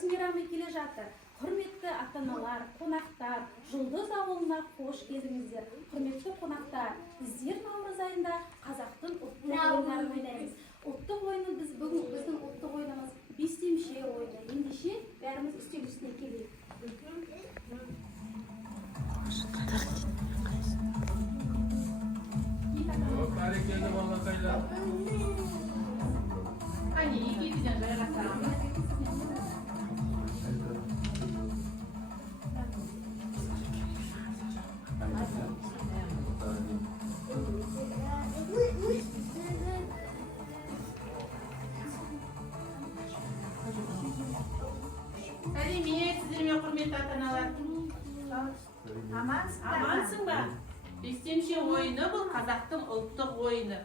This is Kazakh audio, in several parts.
наурыз мейрамы келе жатыр. Құрметті ата-аналар, қонақтар, Жұлдыз ауылына қош келдіңіздер. Құрметті қонақтар, біздер наурыз айында қазақтың ұлттық ойындарын ойнаймыз. Ұлттық ойыны біздің ұлттық ойынымыз бестемше ойыны. Ендеше бәріміз үстел үстіне келейік. Бәрекелді балақайлар. Қане, екеуден жайғастырамыз. Сәлемет, сіздермен құрметті ата-аналар. Амансың ба? Бестемше ойыны бұл қазақтың ұлттық ойыны.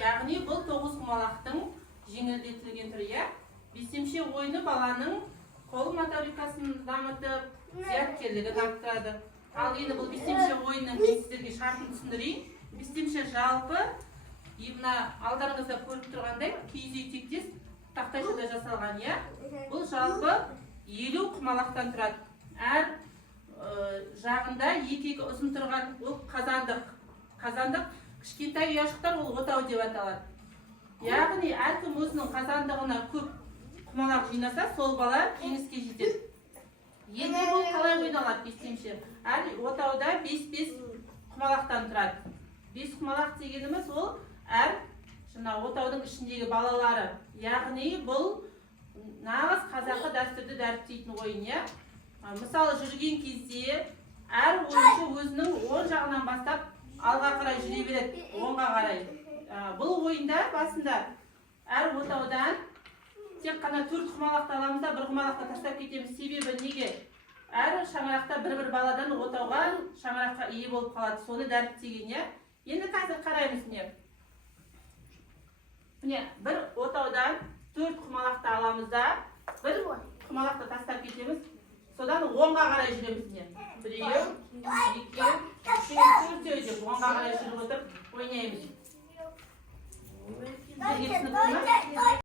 Яғни бұл 9 құмалақтың жеңілдетілген түрі. Бестемше ойыны баланың қол моторикасын дамытып, зияткерлігін арттырады. Ал енді бұл бестемше ойынның мен сіздерге шартын түсіндірейін. Бестемше жалпы, мына алдарыңызда көріп тұрғандай, киіз үй тектес тақтайшада жасалған. Бұл жалпы 50 құмалақтан тұрады. Әр жағында екі ұзын тұрған ол қазандық. Қазандық кішкентай ұяшықтар ол отау деп аталады. Яғни әркім өзінің қазандығына көп құмалақ жинаса, сол бала жеңіске жетеді. Енді бұл қалай ойналады бестемше? Әр отауда 5-5 құмалақтан тұрады. 5 құмалақ дегеніміз ол әр отаудың ішіндегі балалары. Яғни бұл нағыз қазақы дәстүрді дәріптейтін ойын. Мысалы жүрген кезде әр ойыншы өзінің оң жағынан бастап алға қарай жүре береді, оңға қарай. Бұл ойында басында әр отаудан тек қана 4 құмалақты аламыз да 1 құмалақты тастап кетеміз. Себебі неге? Әр шаңырақта бір баладан отауға шаңыраққа ие болып қалады. Соны дәріптеген. Енді қазір қараймыз. Бір отаудан 4 құмалақты аламыз да 1 құмалақты тастап кетеміз. Содан оңға қарай жүреміз. 1, 2, 3, 4 деп оңға қарай жүріп отырып ойнаймыз.